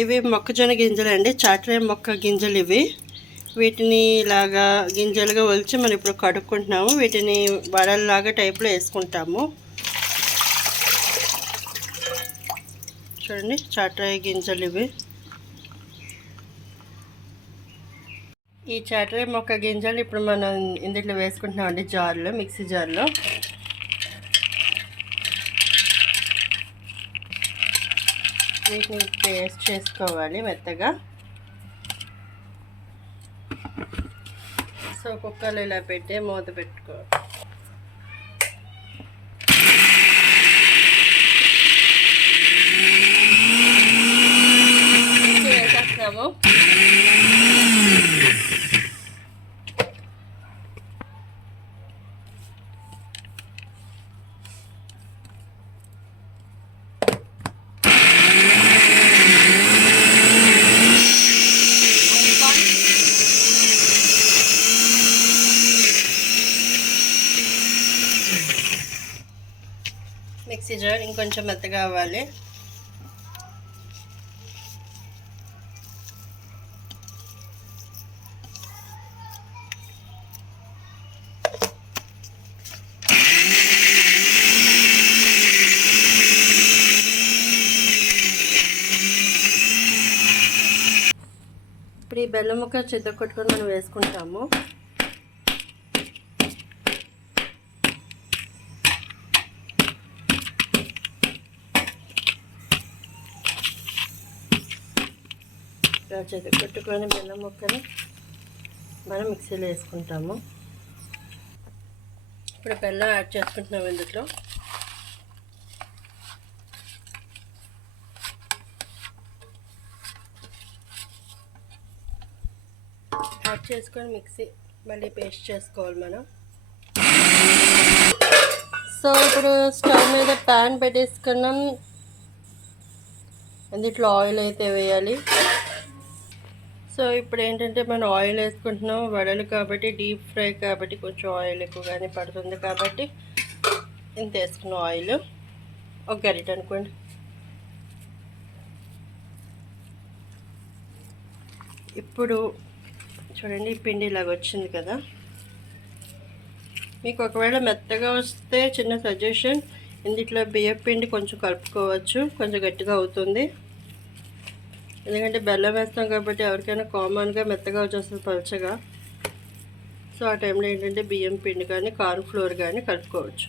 ఇవి మొక్కజొన్న గింజలు అండి, చాట్రే మొక్క గింజలు ఇవి. వీటిని ఇలాగా గింజలుగా ఒలిచి మనం ఇప్పుడు కడుక్కుంటున్నాము. వీటిని వడల్లాగా టైప్లో వేసుకుంటాము. చూడండి, చాట్రే గింజలు ఇవి. ఈ చాట్రే మొక్క గింజలు ఇప్పుడు మనం ఇందులో వేసుకుంటున్నామండి, జార్లో, మిక్సీ జార్లో. వీటిని పేస్ట్ చేసుకోవాలి మెత్తగా. సో కుక్కర్లో ఇలా పెట్టి మూత పెట్టుకోవాలి. వేసేస్తున్నాము. మిక్సీ జార్ ఇంకొంచెం మెత్తగా అవ్వాలి. ఇప్పుడు ఈ బెల్లం ముక్క చితగొట్టుకొని మనం వేసుకుంటాము. చితగొట్టుకొని బెల్లం ముక్కని మనం మిక్సీలో వేసుకుంటాము. ఇప్పుడు బెల్లం యాడ్ చేసుకుంటున్నాము ఇందులో. యాడ్ చేసుకొని మిక్సీ మళ్ళీ పేస్ట్ చేసుకోవాలి మనం. సో ఇప్పుడు స్టవ్ మీద ప్యాన్ పెట్టేసుకున్నాం. అందులో ఆయిల్ అయితే వేయాలి. సో ఇప్పుడు ఏంటంటే మనం ఆయిల్ వేసుకుంటున్నాం, వడలు కాబట్టి, డీప్ ఫ్రై కాబట్టి కొంచెం ఆయిల్ ఎక్కువగానే పడుతుంది కాబట్టి ఇంత వేసుకున్నాం ఆయిల్. ఒక గరిట అనుకోండి. ఇప్పుడు చూడండి, ఈ పిండి ఇలాగ వచ్చింది కదా. మీకు ఒకవేళ మెత్తగా వస్తే చిన్న సజెషన్, ఇందులో బియ్యం పిండి కొంచెం కలుపుకోవచ్చు, కొంచెం గట్టిగా అవుతుంది. ఎందుకంటే బెల్లం వేస్తాం కాబట్టి ఎవరికైనా కామన్గా మెత్తగా వచ్చేస్తుంది పలుచగా. సో ఆ టైంలో ఏంటంటే బియ్యం పిండి కానీ కార్న్ ఫ్లోర్ కానీ కలుపుకోవచ్చు.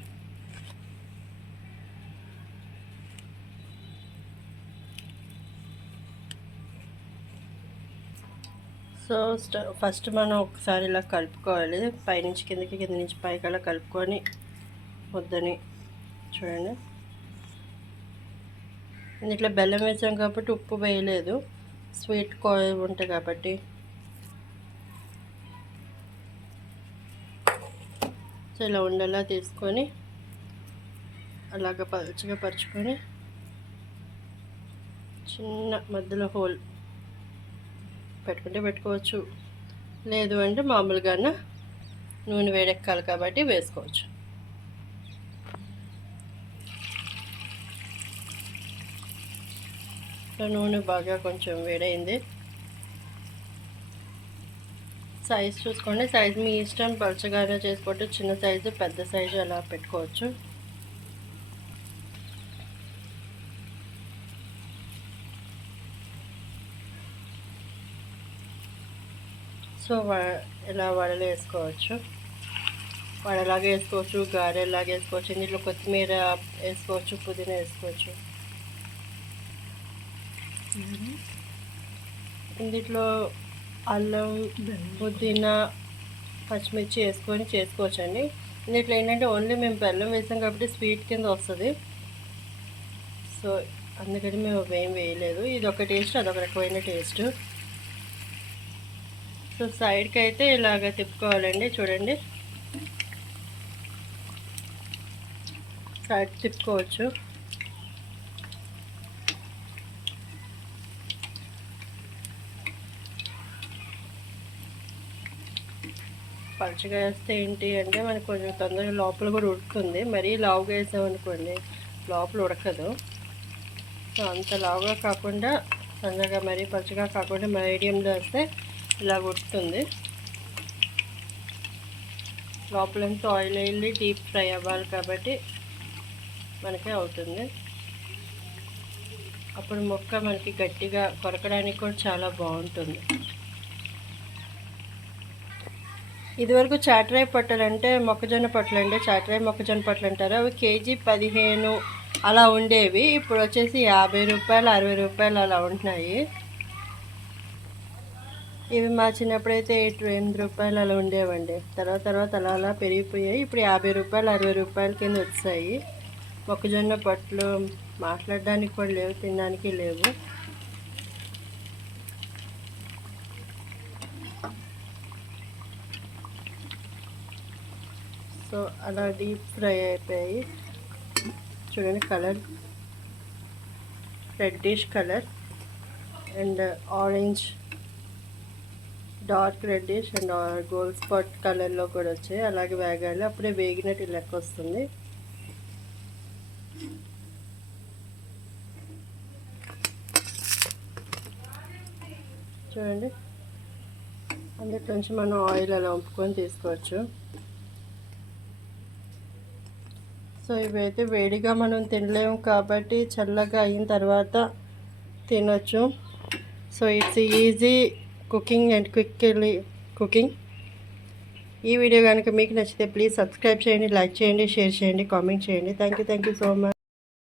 సో ఫస్ట్ మనం ఒకసారి ఇలా కలుపుకోవాలి. పైనుంచి కిందకి, కింద నుంచి పైకి అలా కలుపుకొని వద్దని. చూడండి, ఇందులో బెల్లం వేసాం కాబట్టి ఉప్పు వేయలేదు, స్వీట్ ఉంటాయి కాబట్టి. సో ఇలా ఉండేలా తీసుకొని అలాగ పలుచగా పరుచుకొని చిన్న మధ్యలో హోల్ పెట్టుకుంటే పెట్టుకోవచ్చు, లేదు అంటే మామూలుగా నూనె వేడెక్కాలి కాబట్టి వేసుకోవచ్చు. నూనె బాగా కొంచెం వేడైంది. సైజ్ చూసుకోండి, సైజ్ మీ ఇష్టం, పలుచగానే చేసుకోవచ్చు, చిన్న సైజు, పెద్ద సైజు అలా పెట్టుకోవచ్చు. సో ఇలా వడలు వేసుకోవచ్చు, వడలాగా వేసుకోవచ్చు, గారెలాగా వేసుకోవచ్చు. ఇందులో కొత్తిమీర వేసుకోవచ్చు, పుదీనా వేసుకోవచ్చు. ఇందులో అల్లం, పుదీనా, పచ్చిమిర్చి వేసుకొని చేసుకోవచ్చు అండి. ఇందులో ఏంటంటే ఓన్లీ మేము బెల్లం వేసాం కాబట్టి స్వీట్ కింద వస్తుంది. సో అందుకని మేము ఏం వేయలేదు. ఇది ఒక టేస్ట్, అదొక రకమైన టేస్ట్. సో సైడ్కి అయితే ఇలాగ తిప్పుకోవాలండి. చూడండి, సైడ్ తిప్పుకోవచ్చు. పలుచగా వేస్తే ఏంటి అంటే మనకు కొంచెం తొందరగా లోపల కూడా ఉడుకుతుంది. మరీ లావుగా వేసామనుకోండి లోపల ఉడకదు. సో అంత లావుగా కాకుండా సన్నగా మరీ పచ్చిగా కాకుండా మీడియంలో వస్తే ఇలా ఉడుకుతుంది. లోపలంతా ఆయిల్ వెళ్ళి డీప్ ఫ్రై అవ్వాలి కాబట్టి మనకే అవుతుంది. అప్పుడు ముక్క మనకి గట్టిగా కొరకడానికి కూడా చాలా బాగుంటుంది. ఇదివరకు చాటరాయి పొట్టలు అంటే మొక్కజొన్న పొట్టలు అంటే చాటరాయి మొక్కజొన్న పొట్టలు అంటారు. అవి కేజీ 15 అలా ఉండేవి. ఇప్పుడు వచ్చేసి 50 రూపాయలు 60 రూపాయలు అలా ఉంటున్నాయి. ఇవి మా చిన్నప్పుడైతే 8 రూపాయలు అలా ఉండేవండి. తర్వాత అలా అలా పెరిగిపోయాయి. ఇప్పుడు 50 రూపాయలు 60 రూపాయల కింద వచ్చాయి. మొక్కజొన్న పొట్లు మాట్లాడడానికి కూడా లేవు, తినడానికి లేవు. సో అలా డీప్ ఫ్రై అయిపోయాయి. చూడండి colour reddish colour and orange, dark reddish and gold spot కలర్లో కూడా వచ్చాయి. అలాగే వేగాలి, అప్పుడే వేగినట్టు లెక్క వస్తుంది. చూడండి, అందులోంచి మనం ఆయిల్ అలా వంపుకొని తీసుకోవచ్చు. సో ఇవైతే వేడిగా మనం తినలేము కాబట్టి చల్లగా అయిన తర్వాత తినొచ్చు. So it's easy cooking and quickly cooking. ఈ వీడియో కనుక మీకు నచ్చితే ప్లీజ్ సబ్స్క్రైబ్ చేయండి, లైక్ చేయండి, షేర్ చేయండి, కామెంట్ చేయండి. Thank you so much.